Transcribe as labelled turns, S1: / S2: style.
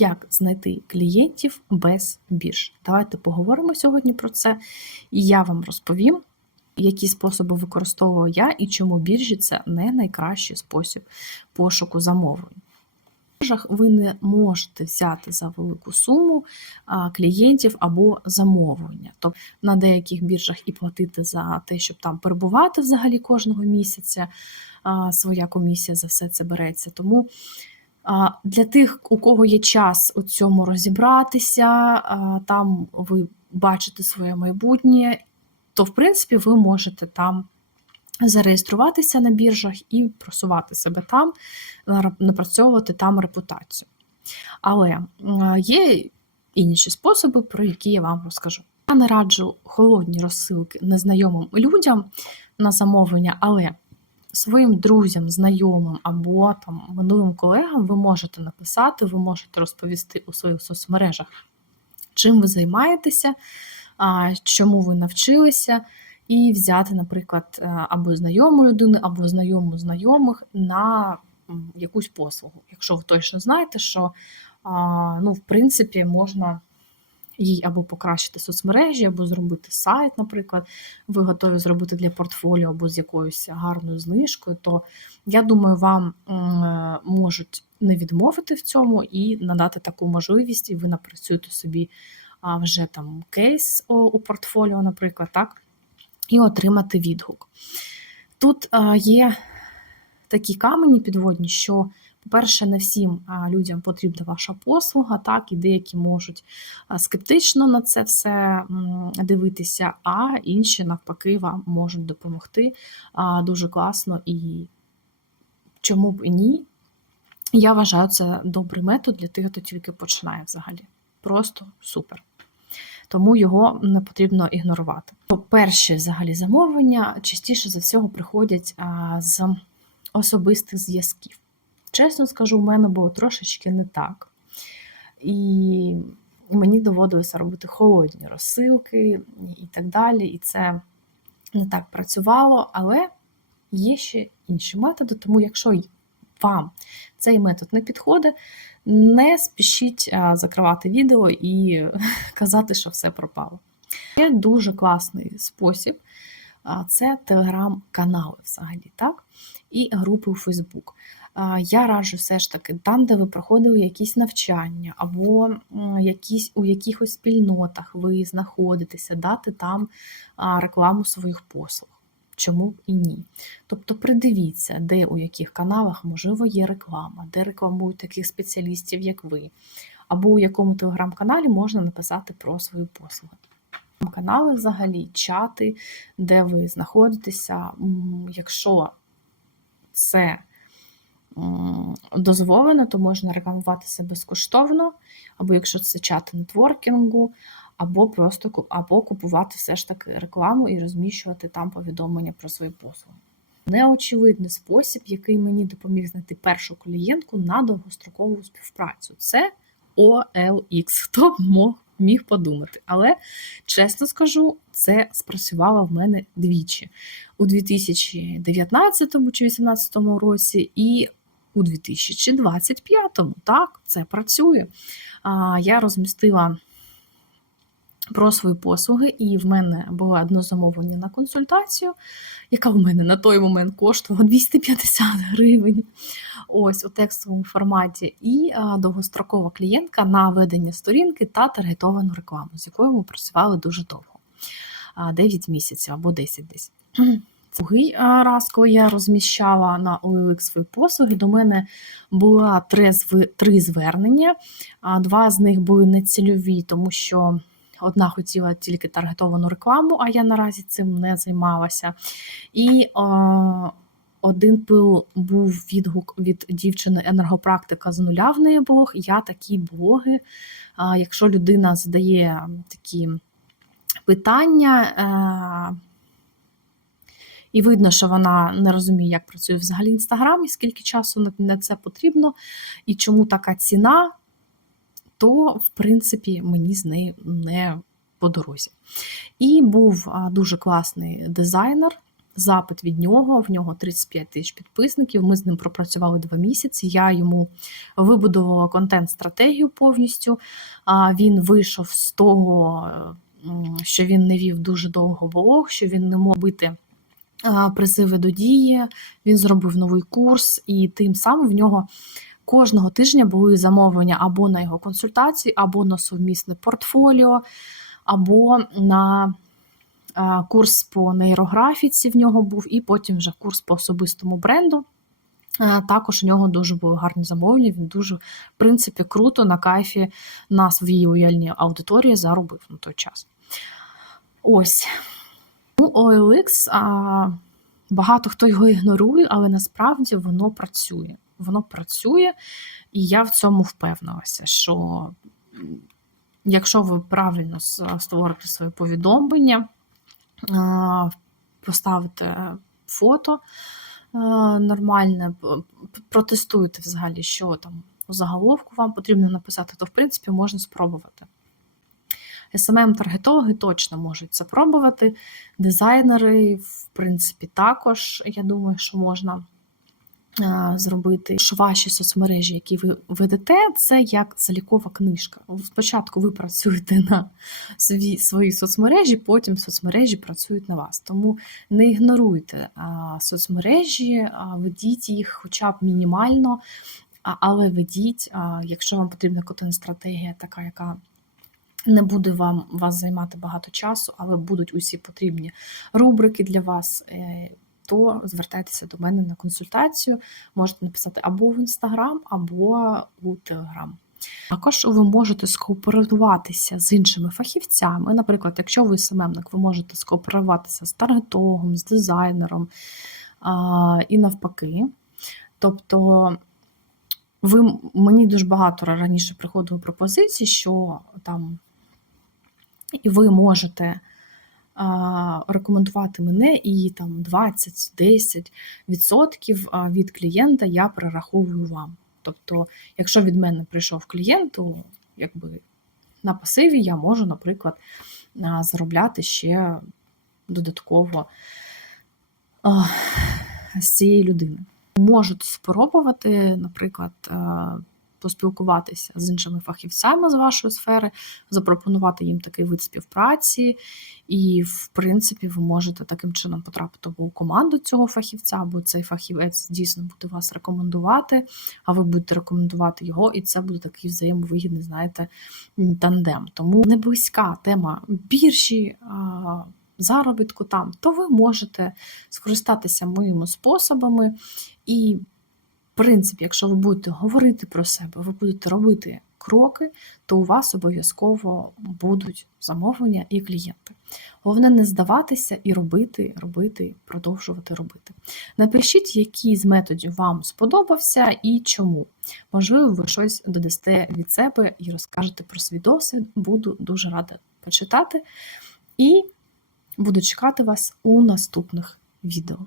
S1: як знайти клієнтів без бірж. Давайте поговоримо сьогодні про це, і я вам розповім, які способи використовую я і чому біржі це не найкращий спосіб пошуку замовлень. В біржах ви не можете взяти за велику суму клієнтів або замовлення. Тобто на деяких біржах і платити за те, щоб там перебувати взагалі кожного місяця. Своя комісія за все це береться. Тому Для тих, у кого є час у цьому розібратися, там ви бачите своє майбутнє, то в принципі ви можете там зареєструватися на біржах і просувати себе там, напрацьовувати там репутацію. Але є інші способи, про які я вам розкажу. Я не раджу холодні розсилки незнайомим людям на замовлення, але своїм друзям, знайомим або там минулим колегам ви можете написати, ви можете розповісти у своїх соцмережах, чим ви займаєтеся, чому ви навчилися, і взяти, наприклад, е, або знайому людину, або знайому знайомих на якусь послугу. Якщо ви точно знаєте, що ну, в принципі можна їй або покращити соцмережі, або зробити сайт, наприклад, ви готові зробити для портфоліо або з якоюсь гарною знижкою, то я думаю, вам е, можуть не відмовити в цьому і надати таку можливість, і ви напрацюєте собі вже там кейс у портфоліо, наприклад, так, і отримати відгук. Тут є такі камені підводні, що, по-перше, не всім людям потрібна ваша послуга, так, і деякі можуть скептично на це все дивитися, а інші, навпаки, вам можуть допомогти дуже класно і чому б і ні. Я вважаю, це добрий метод для тих, хто тільки починає взагалі. Просто супер. Тому його не потрібно ігнорувати. Перші взагалі замовлення частіше за всього приходять з особистих зв'язків. Чесно скажу, у мене було трошечки не так. І мені доводилося робити холодні розсилки і так далі. І це не так працювало, але є ще інші методи. Тому, якщо вам цей метод не підходить, не спішіть закривати відео і казати, що все пропало. Є дуже класний спосіб це телеграм-канали взагалі, так? І групи у Фейсбук. Я раджу все ж таки там, де ви проходили якісь навчання, або якісь, у якихось спільнотах ви знаходитеся, дати там рекламу своїх послуг. Чому б і ні? Тобто придивіться, де у яких каналах, можливо, є реклама, де рекламують таких спеціалістів, як ви, або у якому телеграм-каналі можна написати про свої послуги. Канали взагалі, чати, де ви знаходитеся. Якщо це дозволено, то можна рекламуватися безкоштовно, або якщо це чати нетворкінгу, або просто або купувати все ж таки рекламу і розміщувати там повідомлення про свої послуги. Неочевидний спосіб, який мені допоміг знайти першу клієнтку на довгострокову співпрацю. Це OLX. Хто б мог міг подумати. Але чесно скажу, це спрацювало в мене двічі у 2019 чи 2018 році і у 2025. Так, це працює. А, Я розмістила про свої послуги, і в мене було одне замовлення на консультацію, яка в мене на той момент коштувала 250 гривень. Ось у текстовому форматі, і довгострокова клієнтка на ведення сторінки та таргетовану рекламу, з якою ми працювали дуже довго. А, 9 місяців або 10 десь. Другий раз, коли я розміщала на OLX свої послуги, до мене було три, зв- три звернення. Два з них були нецільові, тому що одна хотіла тільки таргетовану рекламу, а я наразі цим не займалася. І один пил був відгук від дівчини енергопрактика з нуля в неї блог. Я такі блоги, якщо людина задає такі питання. е, і видно, що вона не розуміє, як працює взагалі Інстаграм, і скільки часу на це потрібно, і чому така ціна, то, в принципі, мені з нею не по дорозі. І був дуже класний дизайнер, запит від нього. В нього 35 тисяч підписників. Ми з ним пропрацювали два місяці. Я йому вибудувала контент-стратегію повністю. Він вийшов з того, що він не вів дуже довго блог, що він не мог бити призиви до дії. Він зробив новий курс, і тим самим в нього кожного тижня були замовлення або на його консультації, або на сумісне портфоліо, або на курс по нейрографіці в нього був, і потім вже курс по особистому бренду. Також у нього дуже були гарні замовлення. Він дуже, в принципі, круто на кайфі на своїй лояльній аудиторії заробив на той час. Ось. Ну, OLX, а, багато хто його ігнорує, але насправді воно працює. Воно працює, і я в цьому впевнилася, що якщо ви правильно створите своє повідомлення, а, поставите фото нормальне, п- п- взагалі, що там у заголовку вам потрібно написати, то в принципі можна спробувати. SMM-таргетологи точно можуть це пробувати. Дизайнери, в принципі, також, я думаю, що можна зробити. Що ваші соцмережі, які ви ведете, це як залікова книжка. Спочатку ви працюєте на свої, свої соцмережі, потім соцмережі працюють на вас. Тому не ігноруйте а, соцмережі, а, ведіть їх хоча б мінімально, але ведіть, якщо вам потрібна контент-стратегія, така, яка не буде вам вас займати багато часу, але будуть усі потрібні рубрики для вас. То звертайтеся до мене на консультацію. Можете написати або в інстаграм, або у телеграм. Також ви можете скооперуватися з іншими фахівцями. Наприклад, якщо ви СММник, ви можете скооперуватися з таргетологом, з дизайнером а, і навпаки. Тобто, ви мені дуже багато раніше приходило пропозицій, що там і ви можете рекомендувати мене, і там 20-10% від клієнта я перераховую вам. Тобто, якщо від мене прийшов клієнт, то якби на пасиві я можу, наприклад, заробляти ще додатково з цієї людини. Можуть спробувати, наприклад, поспілкуватися з іншими фахівцями з вашої сфери, запропонувати їм такий вид співпраці, і, в принципі, ви можете таким чином потрапити або у команду цього фахівця, або цей фахівець дійсно буде вас рекомендувати, а ви будете рекомендувати його, і це буде такий взаємовигідний, знаєте, тандем. Тому не близька тема біржі. Заробітку там, то ви можете скористатися моїми способами, і, в принципі, якщо ви будете говорити про себе, ви будете робити кроки, то у вас обов'язково будуть замовлення і клієнти. Головне не здаватися і робити, робити, продовжувати робити. Напишіть, який з методів вам сподобався і чому. Можливо, ви щось додасте від себе і розкажете про свій досвід. Буду дуже рада почитати. І буду чекати вас у наступних відео.